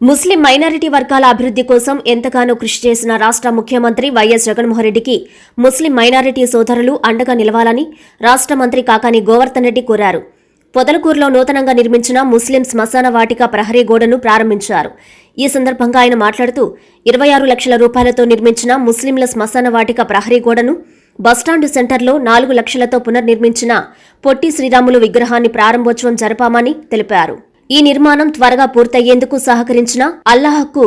ముస్లిం minority వర్గాల అభివృద్ధి కోసం ఎంతగానో కృషి చేసిన రాష్ట్ర ముఖ్యమంత్రి వైఎస్ జగన్మోహన్రెడ్డికి ముస్లిం మైనారిటీ సోదరులు అండగా నిలవాలని రాష్ట్ర మంత్రి కాకాని గోవర్ధన్ రెడ్డి కోరారు. పొదలకూరులో నూతనంగా నిర్మించిన ముస్లిం శ్మశాన వాటిక ప్రహరీ గోడను ప్రారంభించారు. ఈ సందర్భంగా ఆయన మాట్లాడుతూ ఇరవై ఆరు లక్షల రూపాయలతో నిర్మించిన ముస్లింల శ్మశాన వాటిక ప్రహరీ గోడను బస్టాండ్ సెంటర్లో నాలుగు లక్షలతో పునర్నిర్మించిన పొట్టి శ్రీరాములు విగ్రహాన్ని ప్రారంభోత్సవం జరపామని తెలిపారు. ఈ నిర్మాణం త్వరగా పూర్తయ్యేందుకు సహకరించిన అల్లాహకు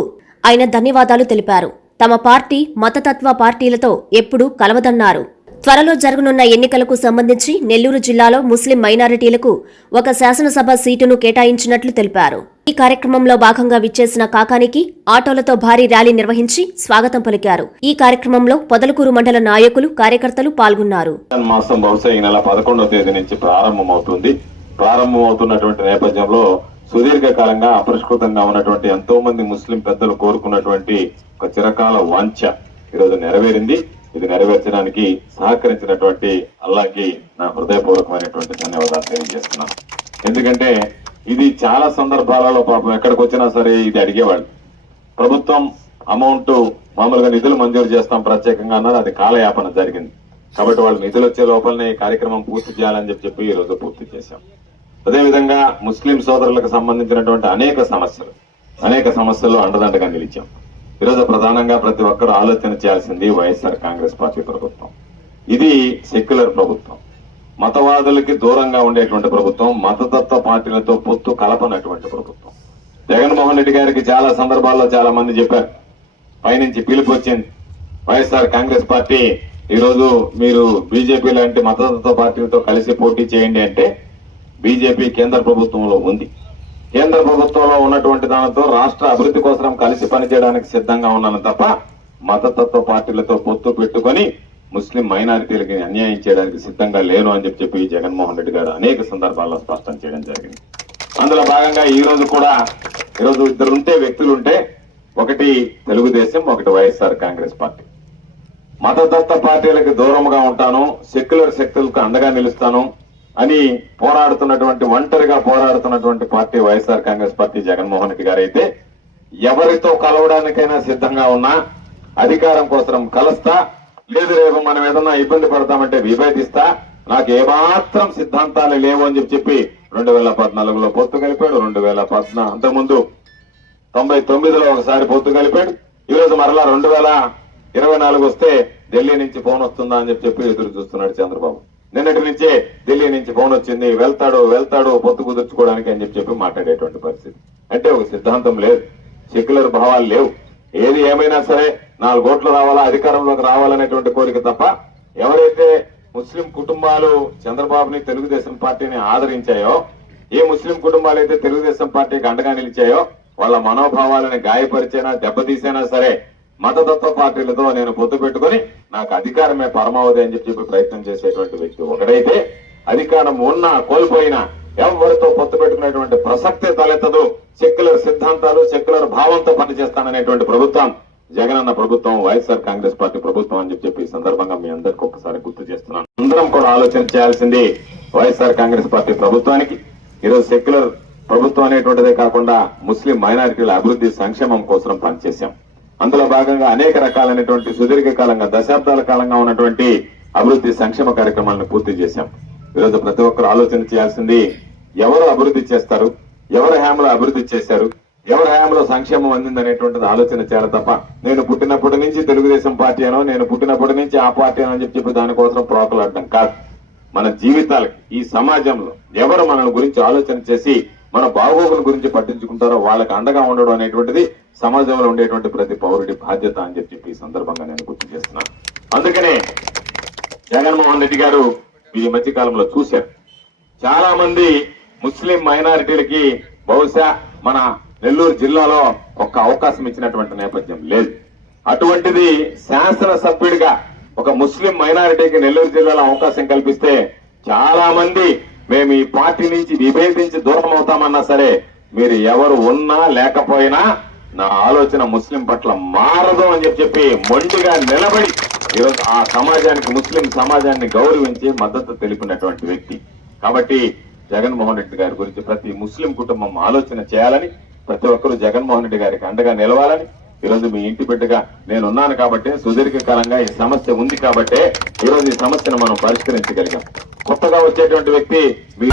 ఆయన ధన్యవాదాలు తెలిపారు. తమ పార్టీ మతతత్వ పార్టీలతో ఎప్పుడూ కలవదన్నారు. త్వరలో జరగనున్న ఎన్నికలకు సంబంధించి నెల్లూరు జిల్లాలో ముస్లిం మైనారిటీలకు ఒక శాసనసభ సీటును కేటాయించినట్లు తెలిపారు. ఈ కార్యక్రమంలో భాగంగా విచ్చేసిన కాకానికి ఆటోలతో భారీ ర్యాలీ నిర్వహించి స్వాగతం పలికారు. ఈ కార్యక్రమంలో పొదలకూరు మండల నాయకులు కార్యకర్తలు పాల్గొన్నారు. మాసం బహుశా ఈ నెల పదకొండవ తేదీ నుంచి ప్రారంభమవుతుంది. ప్రారంభమవుతున్నటువంటి నేపథ్యంలో సుదీర్ఘకాలంగా అపరిష్కృతంగా ఉన్నటువంటి ఎంతో మంది ముస్లిం పెద్దలు కోరుకున్నటువంటి ఒక చిరకాల వాంఛ ఈరోజు నెరవేరింది. ఇది నెరవేర్చడానికి సహకరించినటువంటి అల్లాకి నా హృదయపూర్వకమైనటువంటి ధన్యవాదాలు తెలియజేస్తున్నాను. ఎందుకంటే ఇది చాలా సందర్భాలలో పాపం ఎక్కడికి వచ్చినా సరే ఇది అడిగేవాళ్ళు. ప్రభుత్వం అమౌంట్ మామూలుగా నిధులు మంజూరు చేస్తాం ప్రత్యేకంగా అన్నారు అది కాలయాపన జరిగింది. కాబట్టి వాళ్ళు నిధులు వచ్చే లోపలనే ఈ కార్యక్రమం పూర్తి చేయాలని చెప్పి చెప్పి ఈ రోజు పూర్తి చేశాం. అదేవిధంగా ముస్లిం సోదరులకు సంబంధించినటువంటి అనేక సమస్యలు అనేక సమస్యలు అండదండగా నిలిచాం. ఈరోజు ప్రధానంగా ప్రతి ఒక్కరూ ఆలోచన చేయాల్సింది వైఎస్ఆర్ కాంగ్రెస్ పార్టీ ప్రభుత్వం. ఇది సెక్యులర్ ప్రభుత్వం. మతవాదులకి దూరంగా ఉండేటువంటి ప్రభుత్వం మతతత్వ పార్టీలతో పొత్తు కలపనటువంటి ప్రభుత్వం. జగన్మోహన్ రెడ్డి గారికి చాలా సందర్భాల్లో చాలా మంది చెప్పారు పైనుంచి పిలుపు వచ్చింది. వైఎస్ఆర్ కాంగ్రెస్ పార్టీ ఈరోజు మీరు బీజేపీ లాంటి మతతత్వ పార్టీలతో కలిసి పోటీ చేయండి అంటే బీజేపీ కేంద్ర ప్రభుత్వంలో ఉంది. కేంద్ర ప్రభుత్వంలో ఉన్నటువంటి దానితో రాష్ట్ర అభివృద్ధి కోసం కలిసి పనిచేయడానికి సిద్ధంగా ఉన్నాను తప్ప మతతత్వ పార్టీలతో పొత్తు పెట్టుకొని ముస్లిం మైనారిటీలకి అన్యాయం చేయడానికి సిద్ధంగా లేను అని చెప్పి చెప్పి జగన్మోహన్ రెడ్డి గారు అనేక సందర్భాల్లో స్పష్టం చేయడం జరిగింది. అందులో భాగంగా ఈ రోజు కూడా ఈరోజు ఇద్దరు ఉంటే వ్యక్తులు ఉంటే ఒకటి తెలుగుదేశం ఒకటి వైఎస్ఆర్ కాంగ్రెస్ పార్టీ. మతతత్వ పార్టీలకు దూరంగా ఉంటాను సెక్యులర్ శక్తులకు అండగా నిలుస్తాను అని పోరాడుతున్నటువంటి ఒంటరిగా పోరాడుతున్నటువంటి పార్టీ వైఎస్ఆర్ కాంగ్రెస్ పార్టీ జగన్మోహన్ రెడ్డి గారు అయితే ఎవరితో కలవడానికైనా సిద్ధంగా ఉన్నా అధికారం కోసం కలుస్తా లేదు రేపు మనం ఏదన్నా ఇబ్బంది పడతామంటే విభేదిస్తా నాకు ఏమాత్రం సిద్ధాంతాలు లేవు అని చెప్పి చెప్పి రెండు వేల పద్నాలుగులో పొత్తు కలిపాడు రెండు వేల పద్నా అంతకుముందు తొంభై తొమ్మిదిలో ఒకసారి పొత్తు కలిపాడు ఈ రోజు మరలా రెండు వేల ఇరవై నాలుగు వస్తే ఢిల్లీ నుంచి ఫోన్ వస్తుందా అని చెప్పి చెప్పి ఎదురు చూస్తున్నాడు చంద్రబాబు. నిన్నటి నుంచే ఢిల్లీ నుంచి ఫోన్ వచ్చింది వెళ్తాడు వెళ్తాడు పొత్తు కుదుర్చుకోవడానికి అని చెప్పి చెప్పి మాట్లాడేటువంటి పరిస్థితి. అంటే ఒక సిద్ధాంతం లేదు. సెక్యులర్ భావాలు లేవు. ఏది ఏమైనా సరే నాలుగు ఓట్లు రావాలా అధికారంలోకి రావాలనేటువంటి కోరిక తప్ప ఎవరైతే ముస్లిం కుటుంబాలు చంద్రబాబుని తెలుగుదేశం పార్టీని ఆదరించాయో ఏ ముస్లిం కుటుంబాలు అయితే తెలుగుదేశం పార్టీకి అండగా నిలిచాయో వాళ్ళ మనోభావాలను గాయపరిచైనా దెబ్బతీసైనా సరే మతతత్వ పార్టీలతో నేను పొత్తు పెట్టుకొని నాకు అధికారమే పరమావధి అని చెప్పి చెప్పి ప్రయత్నం చేసేటువంటి వ్యక్తి ఒకడైతే అధికారం ఉన్నా కోల్పోయినా ఎవరితో పొత్తు పెట్టుకునేటువంటి ప్రసక్తే తలెత్తదు. సెక్యులర్ సిద్ధాంతాలు సెక్యులర్ భావంతో పనిచేస్తాననేటువంటి ప్రభుత్వం జగనన్న ప్రభుత్వం వైఎస్ఆర్ కాంగ్రెస్ పార్టీ ప్రభుత్వం అని చెప్పి చెప్పి సందర్భంగా మీ అందరికి ఒకసారి గుర్తు చేస్తున్నాను. అందరం కూడా ఆలోచన చేయాల్సింది వైఎస్ఆర్ కాంగ్రెస్ పార్టీ ప్రభుత్వానికి. ఈరోజు సెక్యులర్ ప్రభుత్వం అనేటువంటిదే కాకుండా ముస్లిం మైనారిటీల అభివృద్ధి సంక్షేమం కోసం పనిచేశాం. అందులో భాగంగా అనేక రకాలైనటువంటి సుదీర్ఘ కాలంగా దశాబ్దాల కాలంగా ఉన్నటువంటి అభివృద్ధి సంక్షేమ కార్యక్రమాలను పూర్తి చేశాం. ఈరోజు ప్రతి ఒక్కరు ఆలోచన చేయాల్సింది ఎవరు అభివృద్ధి చేస్తారు? ఎవరు హయాంలో అభివృద్ధి చేశారు? ఎవరి హయాంలో సంక్షేమం అందిందనేటువంటిది ఆలోచన చేయాలి తప్ప నేను పుట్టినప్పటి నుంచి తెలుగుదేశం పార్టీ అనో నేను పుట్టినప్పటి నుంచి ఆ పార్టీ అనో అని చెప్పి చెప్పి దానికోసం ప్రోకలాడడం కాదు. మన జీవితాలకి ఈ సమాజంలో ఎవరు మన గురించి ఆలోచన చేసి మన బాగోగుల గురించి పట్టించుకుంటారో వాళ్ళకి అండగా ఉండడం అనేటువంటిది సమాజంలో ఉండేటువంటి ప్రతి పౌరుడి బాధ్యత అని చెప్పి చెప్పి ఈ సందర్భంగా నేను గుర్తు చేస్తున్నాను అందుకనే జగన్మోహన్ రెడ్డి గారు ఈ మధ్య కాలంలో చూశారు. చాలా మంది ముస్లిం మైనారిటీలకి బహుశా మన నెల్లూరు జిల్లాలో ఒక్క అవకాశం ఇచ్చినటువంటి నేపథ్యం లేదు. అటువంటిది శాసన సభ్యుడిగా ఒక ముస్లిం మైనారిటీకి నెల్లూరు జిల్లాలో అవకాశం కల్పిస్తే చాలా మంది మేము ఈ పార్టీ నుంచి విభేదించి దూరం అవుతామన్నా సరే మీరు ఎవరు ఉన్నా లేకపోయినా నా ఆలోచన ముస్లిం పట్ల మారదు అని చెప్పి మొండిగా నిలబడి ఈరోజు ఆ సమాజానికి ముస్లిం సమాజాన్ని గౌరవించి మద్దతు తెలిపినటువంటి వ్యక్తి. కాబట్టి జగన్మోహన్ రెడ్డి గారి గురించి ప్రతి ముస్లిం కుటుంబం ఆలోచన చేయాలని ప్రతి ఒక్కరూ జగన్మోహన్ రెడ్డి గారికి అండగా నిలవాలని ఈరోజు మీ ఇంటి బిడ్డగా నేనున్నాను కాబట్టి సుదీర్ఘకాలంగా ఈ సమస్య ఉంది కాబట్టే ఈరోజు ఈ సమస్యను మనం పరిష్కరించగలిగాం. కొత్తగా వచ్చేటువంటి వ్యక్తి మీ